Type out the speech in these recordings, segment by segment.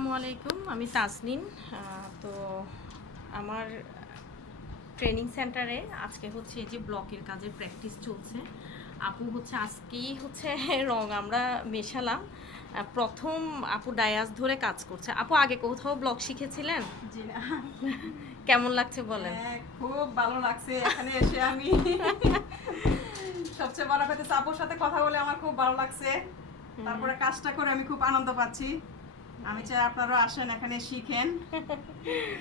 আসসালামু আলাইকুম আমি তাসনিন তো আমার ট্রেনিং সেন্টারে আজকে হচ্ছে এই যে ব্লকের কাজের প্র্যাকটিস চলছে। আপু হচ্ছে আজকেই হচ্ছে রং আমরা মেশালাম। প্রথম আপু ডায়াস ধরে কাজ করছে। আপু আগে কোথাও ব্লক শিখেছিলেন? জি না। কেমন লাগছে বলেন? হ্যাঁ, খুব ভালো লাগছে। এখানে এসে আমি সবচেয়ে বড় কথা আপুর সাথে কথা বলে আমার খুব ভালো লাগছে। তারপরে কাজটা করে আমি খুব আনন্দ পাচ্ছি। আমি চাই আপনারাও আসেন, এখানে শিখেন।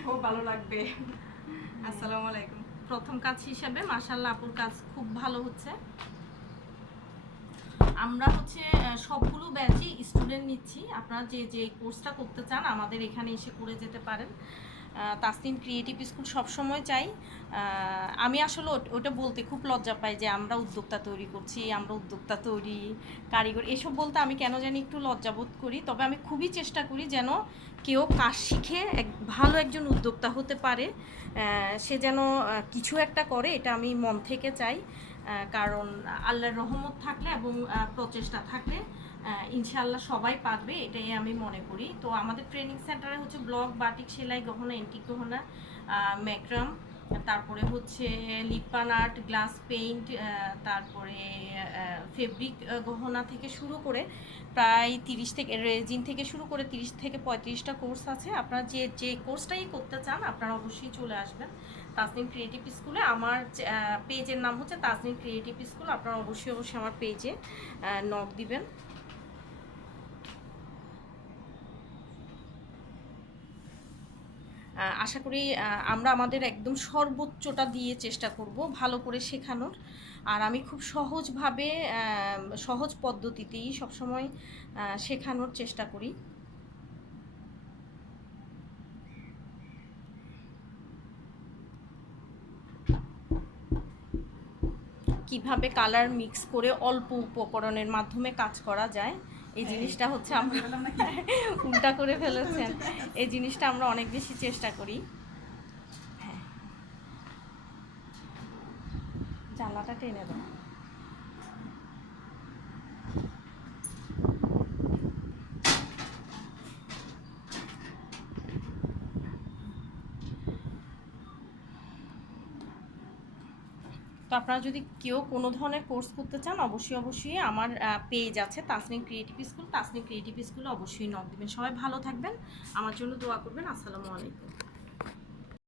খুব ভালো লাগবে। আসসালামু আলাইকুম। প্রথম কাজ হিসাবে মাশাল্লাহ আপুর কাজ খুব ভালো হচ্ছে। আমরা হচ্ছে সবগুলো ব্যাচই স্টুডেন্ট নিচ্ছি। আপনারা যে যে কোর্সটা করতে চান, আমাদের এখানে এসে করে যেতে পারেন। তাসনিম ক্রিয়েটিভ স্কুল সবসময় চাই। আমি আসলে ওটা বলতে খুব লজ্জা পাই যে আমরা উদ্যোক্তা তৈরি করছি, আমরা উদ্যোক্তা তৈরি, কারিগর, এসব বলতে আমি কেন জানি একটু লজ্জাবোধ করি। তবে আমি খুবই চেষ্টা করি যেন কেউ কাজ শিখে এক ভালো একজন উদ্যোক্তা হতে পারে। সে যেন কিছু একটা করে, এটা আমি মন থেকে চাই। কারণ আল্লাহর রহমত থাকলে এবং প্রচেষ্টা থাকলে আহ, ইনশাআল্লাহ সবাই পারবে এটাই আমি মনে করি। তো আমাদের ট্রেনিং সেন্টারে হচ্ছে ব্লক বাটিক সেলাই গহনা এন্টিক গহনা ম্যাক্রাম তারপরে হচ্ছে লিপান আর্ট গ্লাস পেইন্ট তারপরে ফেব্রিক গহনা থেকে শুরু করে প্রায় তিরিশ থেকে রেজিন থেকে শুরু করে তিরিশ থেকে পঁয়ত্রিশটা কোর্স আছে। আপনারা যে যে কোর্সটাই করতে চান আপনারা অবশ্যই চলে আসবেন তাসনিম ক্রিয়েটিভ স্কুলে আমার পেজের নাম হচ্ছে তাসনিম ক্রিয়েটিভ স্কুল আপনারা অবশ্যই অবশ্যই আমার পেজে নক দিবেন। আশা করি আমরা আমাদের একদম সর্বোচ্চটা দিয়ে চেষ্টা করব ভালো করে শেখানোর। আর আমি খুব সহজভাবে সহজ পদ্ধতিতেই সবসময় শেখানোর চেষ্টা করি। কীভাবে কালার মিক্স করে অল্প উপকরণের মাধ্যমে কাজ করা যায় এই জিনিসটা হচ্ছে আমরা উল্টা করে ফেলেছেন এই জিনিসটা আমরা অনেক বেশি চেষ্টা করি। হ্যাঁ। জানলাটা টেনে দাও। তো আপনারা যদি কেউ কোনো ধরনের কোর্স করতে চান, অবশ্যই অবশ্যই আমার পেজ আছে Tasnim creative school Tasnim creative স্কুলে অবশ্যই নক দেবেন। সবাই ভালো থাকবেন। আমার জন্য দোয়া করবেন। আসসালামু আলাইকুম।